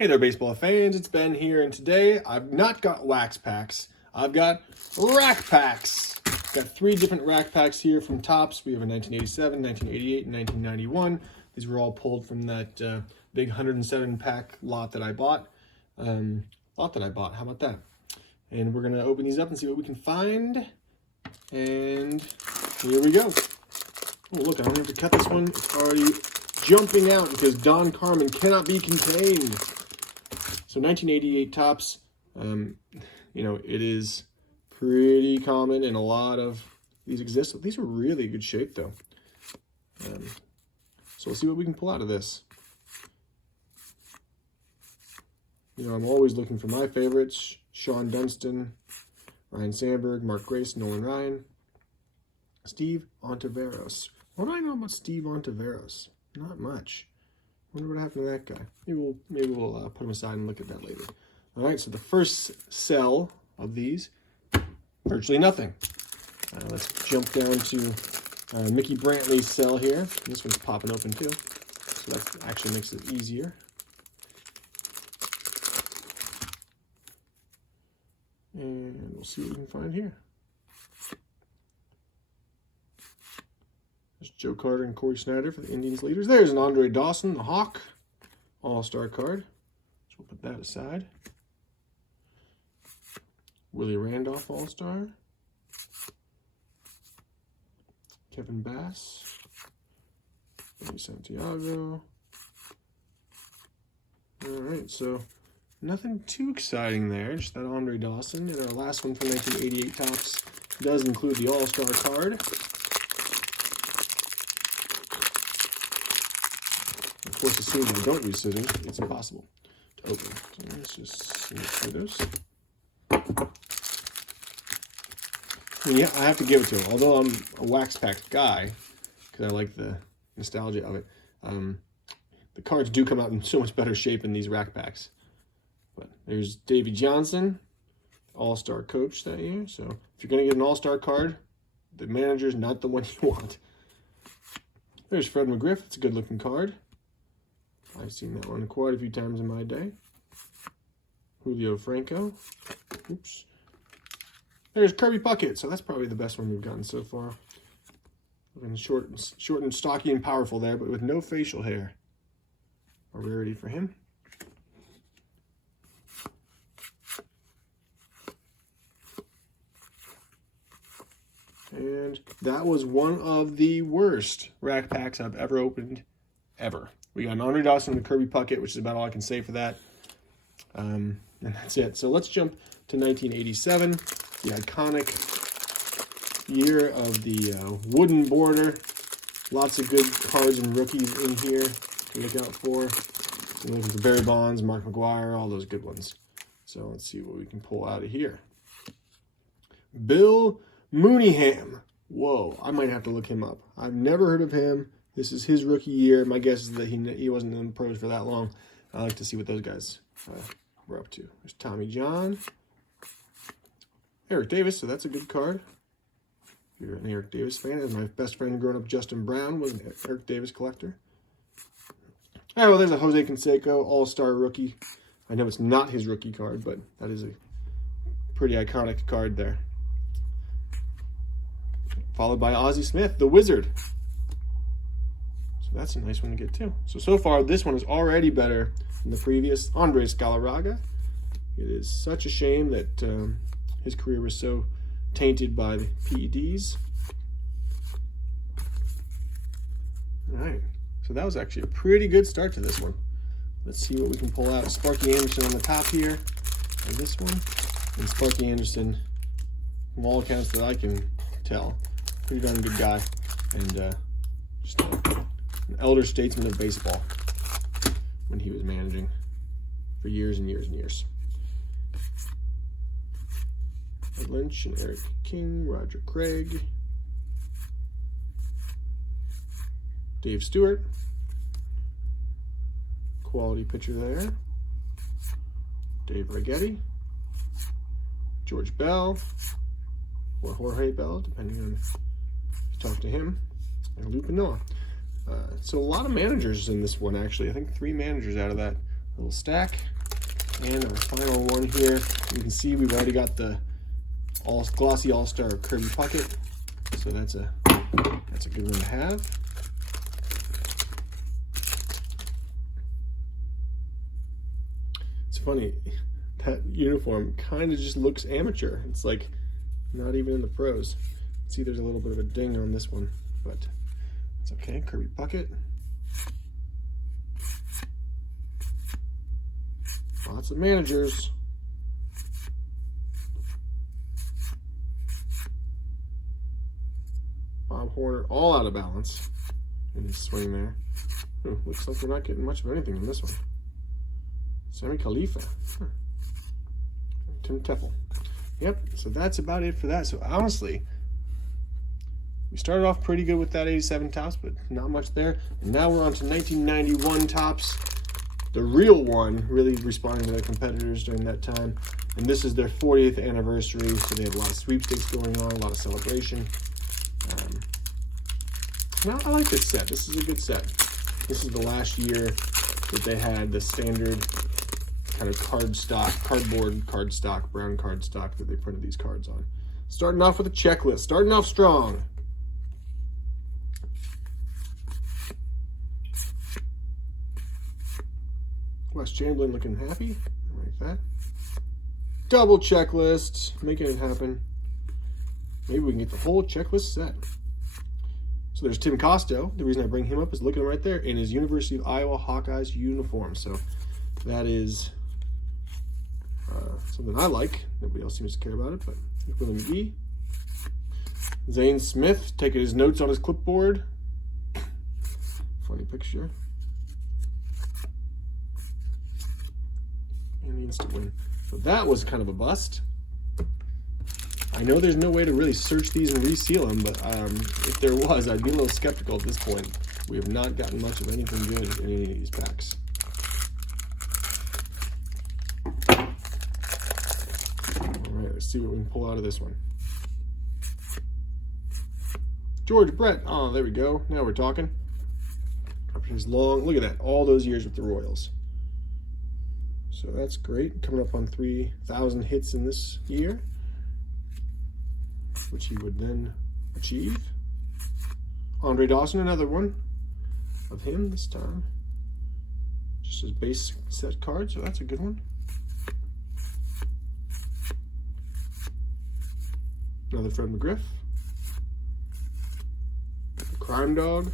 Hey there, baseball fans. It's Ben here, and today I've not got wax packs. I've got rack packs. Got 3 different rack packs here from Topps. We have a 1987, 1988, and 1991. These were all pulled from that big 107 pack lot that I bought. How about that? And we're gonna open these up and see what we can find. And here we go. Oh, look, I don't have to cut this one. It's already jumping out because Don Carmen cannot be contained. So 1988 Topps, it is pretty common and a lot of these exist. These are really good shape though. So we'll see what we can pull out of this. I'm always looking for my favorites: Sean Dunston, Ryan Sandberg, Mark Grace, Nolan Ryan, Steve Ontiveros. What do I know about Steve Ontiveros? Not much. Wonder what happened to that guy. Maybe we'll put him aside and look at that later. All right, so the first cell of these, virtually nothing. Let's jump down to Mickey Brantley's cell here. This one's popping open too, so that actually makes it easier. And we'll see what we can find here. There's Joe Carter and Corey Snyder for the Indians leaders. There's an Andre Dawson, the Hawk, All-Star card. So we'll put that aside. Willie Randolph, All-Star. Kevin Bass. Eddie Santiago. All right, so nothing too exciting there. Just that Andre Dawson. And our last one from 1988 Topps does include the All-Star card. Of course, as soon as I don't use scissors, it's impossible to open. So let's just see photos. And yeah, I have to give it to him. Although I'm a wax pack guy, because I like the nostalgia of it, the cards do come out in so much better shape in these rack packs. But there's Davey Johnson, All-Star coach that year. So if you're going to get an All-Star card, the manager's not the one you want. There's Fred McGriff. It's a good-looking card. I've seen that one quite a few times in my day. Julio Franco. Oops. There's Kirby Puckett. So that's probably the best one we've gotten so far. Looking short and stocky and powerful there, but with no facial hair. A rarity for him. And that was one of the worst rack packs I've ever opened, ever. We got an Andre Dawson and a Kirby Puckett, which is about all I can say for that. And that's it. So let's jump to 1987, the iconic year of the wooden border. Lots of good cards and rookies in here to look out for. We're looking for Barry Bonds, Mark McGwire, all those good ones. So let's see what we can pull out of here. Bill Mooneyham. Whoa, I might have to look him up. I've never heard of him. This is his rookie year. My guess is that he wasn't in the pros for that long. I like to see what those guys were up to. There's Tommy John. Eric Davis, so that's a good card. If you're an Eric Davis fan, as my best friend growing up, Justin Brown, was an Eric Davis collector. All right, well, there's a Jose Canseco All-Star rookie. I know it's not his rookie card, but that is a pretty iconic card there. Followed by Ozzie Smith, the Wizard. So that's a nice one to get too. So far, this one is already better than the previous. Andres Galarraga. It is such a shame that his career was so tainted by the PEDs. All right. So that was actually a pretty good start to this one. Let's see what we can pull out. Sparky Anderson on the top here. And this one. And Sparky Anderson, from all accounts that I can tell, pretty darn good guy. And just an elder statesman of baseball when he was managing for years and years and years. Ed Lynch and Eric King, Roger Craig, Dave Stewart, quality pitcher there, Dave Righetti, George Bell, or Jorge Bell, depending on if you talk to him, and Lou Panoa. So a lot of managers in this one, actually. I think 3 managers out of that little stack. And our final one here, you can see we've already got the glossy All-Star Kirby Puckett. So that's a good one to have. It's funny, that uniform kind of just looks amateur. It's like not even in the pros. See, there's a little bit of a ding on this one, but it's okay. Kirby Puckett. Lots of managers. Bob Horner, all out of balance in his swing there. Looks like we're not getting much of anything in this one. Sammy Khalifa. Tim Teppel. Yep, so that's about it for that. So honestly, we started off pretty good with that 87 tops, but not much there. And now we're on to 1991 tops. The real one, really responding to the competitors during that time. And this is their 40th anniversary, so they have a lot of sweepstakes going on, a lot of celebration. I like this set. This is a good set. This is the last year that they had the standard kind of cardboard cardstock, brown cardstock that they printed these cards on. Starting off with a checklist, starting off strong. Wes Chamberlain looking happy. I like that. Double checklist, making it happen. Maybe we can get the whole checklist set. So there's Tim Costo. The reason I bring him up is look at him right there in his University of Iowa Hawkeyes uniform. So that is something I like. Nobody else seems to care about it, but Willie McGee. Zane Smith taking his notes on his clipboard. Funny picture. And the instant win. So that was kind of a bust. I know there's no way to really search these and reseal them, but if there was, I'd be a little skeptical at this point. We have not gotten much of anything good in any of these packs. All right, let's see what we can pull out of this one. George Brett. Oh, there we go. Now we're talking. After his long, look at that, all those years with the Royals. So that's great. Coming up on 3,000 hits in this year, which he would then achieve. Andre Dawson, another one of him this time. Just his base set card, so that's a good one. Another Fred McGriff. The Crime Dog.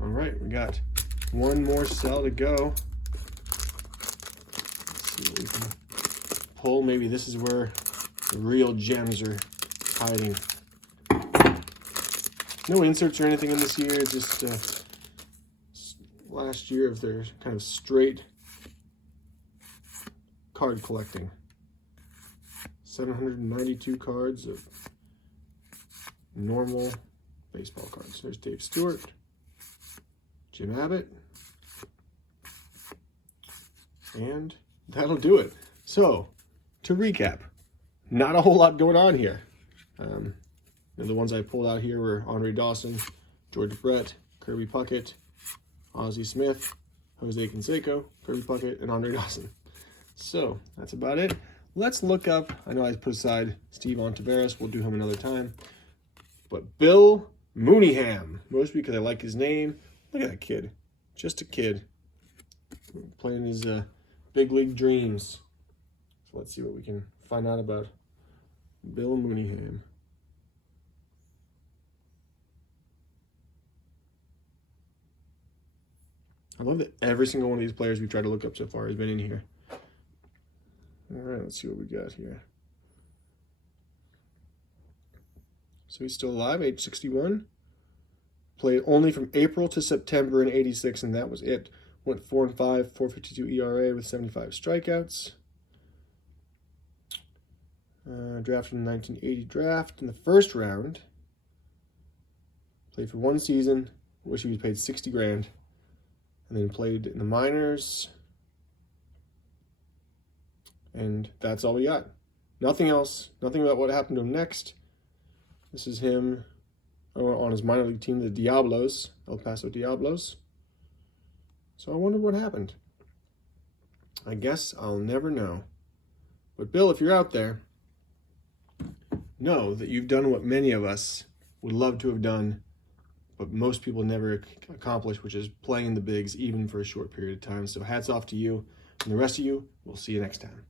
All right, we got one more cell to go. Let's see what we can pull. Maybe this is where the real gems are hiding. No inserts or anything in this year, just last year of their kind of straight card collecting. 792 cards of normal baseball cards. There's Dave Stewart, Jim Abbott, and that'll do it. So, to recap, not a whole lot going on here. The ones I pulled out here were Andre Dawson, George Brett, Kirby Puckett, Ozzie Smith, Jose Canseco, Kirby Puckett, and Andre Dawson. So that's about it. Let's look up, I know I put aside Steve Ontiveros, we'll do him another time, but Bill Mooneyham, mostly because I like his name. Look at that kid, just a kid, playing his big league dreams. So let's see what we can find out about Bill Mooneyham. I love that every single one of these players we've tried to look up so far has been in here. All right, let's see what we got here. So he's still alive, age 61. Played only from April to September in '86, and that was it. Went 4-5, 4.52 ERA with 75 strikeouts. Drafted in the 1980 draft in the first round. Played for one season. Wish he was paid $60,000. And then played in the minors. And that's all we got. Nothing else. Nothing about what happened to him next. This is him on his minor league team, the Diablos, El Paso Diablos. So I wonder what happened. I guess I'll never know. But Bill, if you're out there, know that you've done what many of us would love to have done, but most people never accomplish, which is playing in the bigs even for a short period of time. So hats off to you, and the rest of you, we'll see you next time.